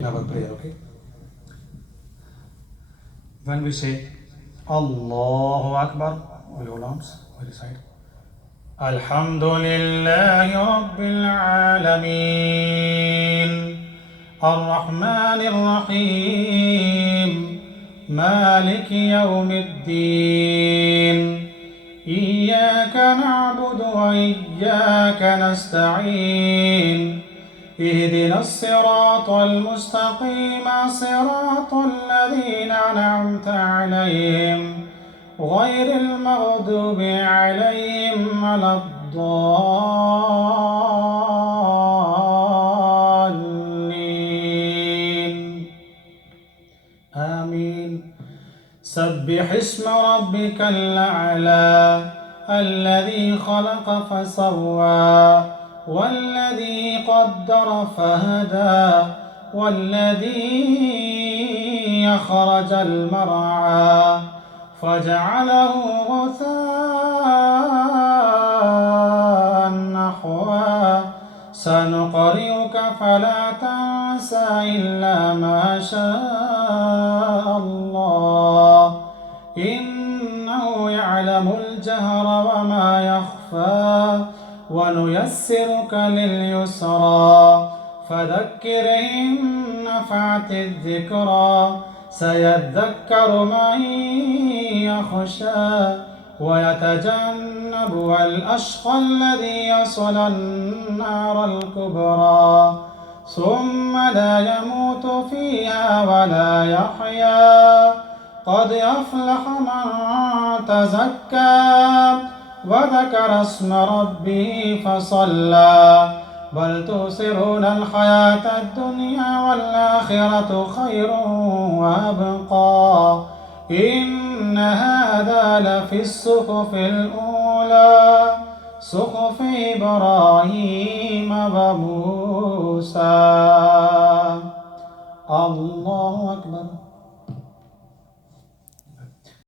in our prayer, okay? When we say Allahu Akbar, we hold arms, we recite Alhamdulillahi Rabbil Alameen Ar-Rahmanir Rahim Maliki Yawmiddin Iyyaka na'budu wa iyyaka nasta'in اهدنا الصراط المستقيم صراط الذين أنعمت عليهم غير المغضوب عليهم ولا الضالين آمين سبح اسم ربك الأعلى الذي خلق فسوى والذي قدر فهدى والذي أخرج المرعى فجعله غثاء نحوا سنقرئك فلا تنسى إلا ما شاء الله إنه يعلم الجهر وما يخفى ونيسرك لليسرى فذكر إن نفعت الذكرى سيذكر من يخشى ويتجنبها الأشقى الذي يصلى النار الكبرى ثم لا يموت فيها ولا يحيا قد أفلح من تزكى وذكر اسم ربه فصلى بل تؤثرون الحياة الدنيا والآخرة خير وأبقى إن هذا لفي الصحف الأولى صحف إبراهيم وموسى الله